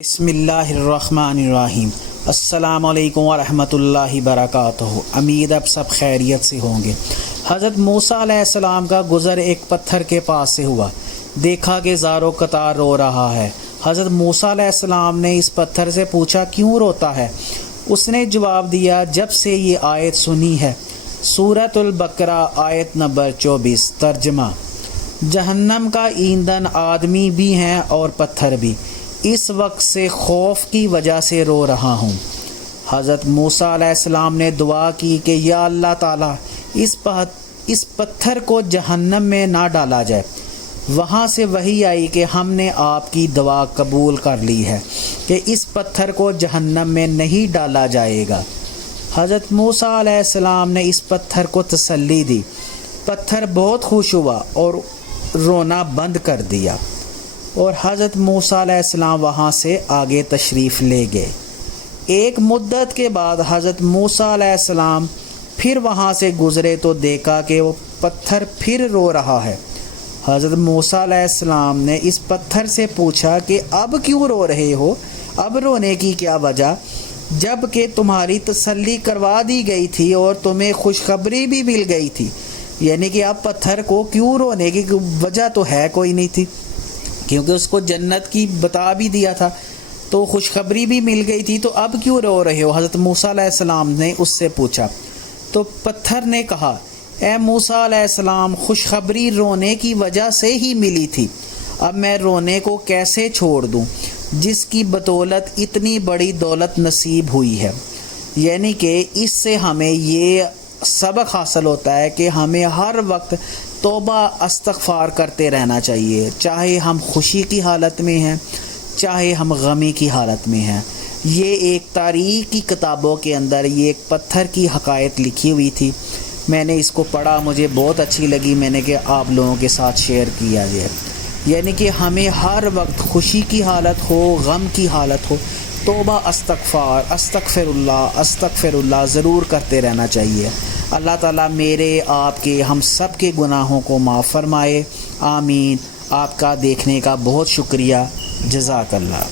بسم اللہ الرحمن الرحیم۔ السلام علیکم ورحمۃ اللہ وبرکاتہ۔ امید اب سب خیریت سے ہوں گے۔ حضرت موسیٰ علیہ السلام کا گزر ایک پتھر کے پاس سے ہوا، دیکھا کہ زارو قطار رو رہا ہے۔ حضرت موسیٰ علیہ السلام نے اس پتھر سے پوچھا کیوں روتا ہے؟ اس نے جواب دیا جب سے یہ آیت سنی ہے، سورۃ البقرہ آیت نمبر 24۔ ترجمہ: جہنم کا ایندھن آدمی بھی ہیں اور پتھر بھی، اس وقت سے خوف کی وجہ سے رو رہا ہوں۔ حضرت موسیٰ علیہ السلام نے دعا کی کہ یا اللہ تعالیٰ اس پتھر کو جہنم میں نہ ڈالا جائے۔ وہاں سے وحی آئی کہ ہم نے آپ کی دعا قبول کر لی ہے کہ اس پتھر کو جہنم میں نہیں ڈالا جائے گا۔ حضرت موسیٰ علیہ السلام نے اس پتھر کو تسلی دی۔ پتھر بہت خوش ہوا اور رونا بند کر دیا، اور حضرت موسیٰ علیہ السلام وہاں سے آگے تشریف لے گئے۔ ایک مدت کے بعد حضرت موسیٰ علیہ السلام پھر وہاں سے گزرے تو دیکھا کہ وہ پتھر پھر رو رہا ہے۔ حضرت موسیٰ علیہ السلام نے اس پتھر سے پوچھا کہ اب کیوں رو رہے ہو؟ اب رونے کی کیا وجہ؟ جب کہ تمہاری تسلی کروا دی گئی تھی اور تمہیں خوشخبری بھی مل گئی تھی، یعنی کہ اب پتھر کو کیوں رونے کی وجہ تو ہے کوئی نہیں تھی، کیونکہ اس کو جنت کی بتا بھی دیا تھا، تو خوشخبری بھی مل گئی تھی، تو اب کیوں رو رہے ہو؟ حضرت موسیٰ علیہ السلام نے اس سے پوچھا تو پتھر نے کہا اے موسیٰ علیہ السلام، خوشخبری رونے کی وجہ سے ہی ملی تھی، اب میں رونے کو کیسے چھوڑ دوں جس کی بدولت اتنی بڑی دولت نصیب ہوئی ہے۔ یعنی کہ اس سے ہمیں یہ سبق حاصل ہوتا ہے کہ ہمیں ہر وقت توبہ استغفار کرتے رہنا چاہیے، چاہے ہم خوشی کی حالت میں ہیں، چاہے ہم غمی کی حالت میں ہیں۔ یہ ایک تاریخی کتابوں کے اندر یہ ایک پتھر کی حقائق لکھی ہوئی تھی، میں نے اس کو پڑھا، مجھے بہت اچھی لگی، میں نے کہ آپ لوگوں کے ساتھ شیئر کیا جائے۔ یعنی کہ ہمیں ہر وقت خوشی کی حالت ہو، غم کی حالت ہو، توبہ استغفر اللہ ضرور کرتے رہنا چاہیے۔ اللہ تعالیٰ میرے آپ کے ہم سب کے گناہوں کو معاف فرمائے، آمین۔ آپ کا دیکھنے کا بہت شکریہ، جزاک اللہ۔